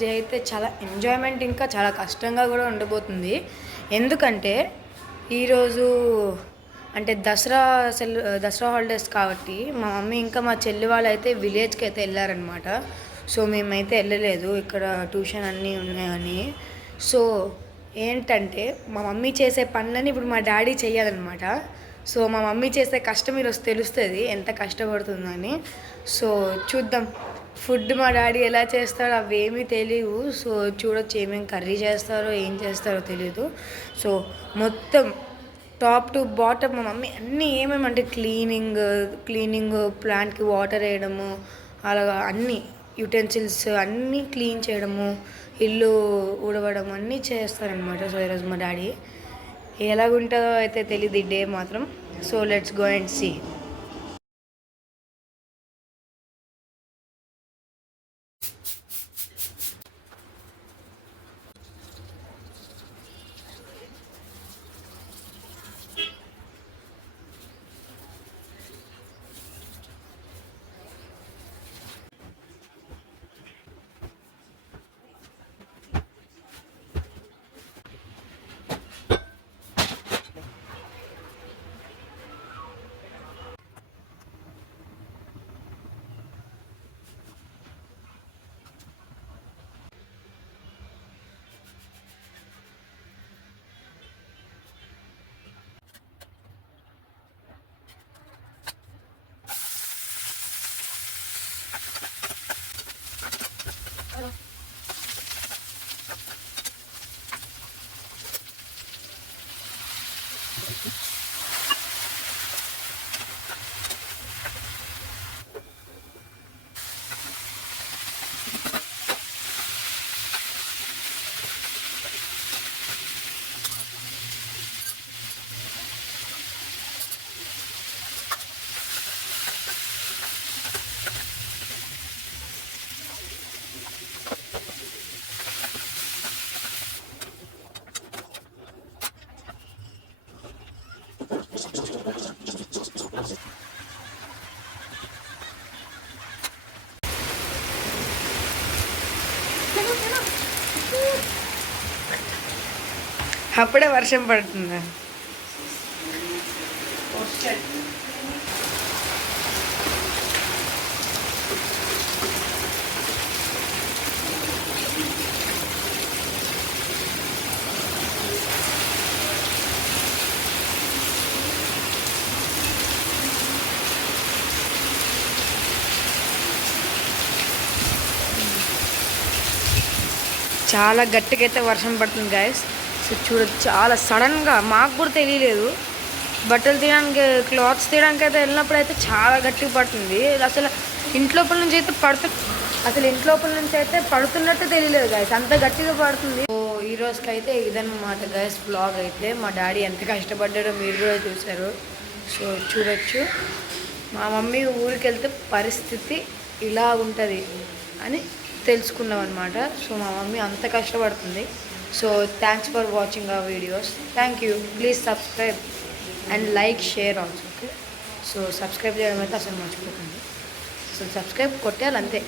Day అయితే చాలా enjoyment ఇంకా చాలా కష్టంగా కూడా ఉండబోతుంది. ఎందుకంటే ఈరోజు అంటే దసరా సెల్ దసరా హాలిడేస్ కాబట్టి మా మమ్మీ ఇంకా మా చెల్లి వాళ్ళు అయితే విలేజ్కి అయితే వెళ్ళారనమాట సో మేమైతే వెళ్ళలేదు. ఇక్కడ ట్యూషన్ అన్నీ ఉన్నాయని. సో ఏంటంటే మా మమ్మీ చేసే పనులని ఇప్పుడు మా డాడీ చేయాలన్నమాట సో మా మమ్మీ చేసే కష్టం ఈరోజు తెలుస్తుంది. ఎంత కష్టపడుతుందని. సో చూద్దాం. ఫుడ్ మా డాడీ ఎలా చేస్తాడో అవేమీ తెలియవు సో చూడొచ్చు ఏమేమి కర్రీ చేస్తారో ఏం చేస్తారో తెలియదు సో మొత్తం టాప్ టు బాటమ్ మా మమ్మీ అన్నీ ఏమేమి అంటే క్లీనింగ్ క్లీనింగ్ ప్లాంట్కి వాటర్ వేయడము అలాగా అన్నీ యుటెన్సిల్స్ అన్నీ క్లీన్ చేయడము ఇల్లు ఊడవడం అన్నీ చేస్తారనమాట సో ఈరోజు మా డాడీ ఎలాగుంటుందో అయితే తెలియదు ఈ డే మాత్రం. So let's go and see. అప్పుడే వర్షం పడుతుందా? చాలా గట్టిగా అయితే వర్షం పడుతుంది గాయస్ సో చూడొచ్చు చాలా సడన్గా మాకు కూడా తెలియలేదు. బట్టలు తీయడానికి క్లాత్స్ తీయడానికి అయితే వెళ్ళినప్పుడు అయితే చాలా గట్టిగా పడుతుంది. అసలు ఇంట్లోపల నుంచి అయితే పడుతు అసలు ఇంట్లోపల నుంచి అయితే పడుతున్నట్టు తెలియలేదు గాయస్ అంత గట్టిగా పడుతుంది. సో ఈ రోజుకి అయితే ఇదన్నమాట గాయస్ బ్లాగ్ అయితే. మా డాడీ ఎంత కష్టపడ్డాడో మీరు కూడా చూశారు. సో చూడొచ్చు. మా మమ్మీ ఊరికి వెళ్తే పరిస్థితి ఇలా ఉంటుంది అని తెలుసుకున్నాం అనమాట సో మా మమ్మీ అంత కష్టపడుతుంది. So thanks for watching our videos thank you please subscribe and like share also okay so subscribe చేయడం అయితే అసలు మర్చిపోకండి. అసలు సబ్స్క్రైబ్ కొట్టేయాలి అంతే.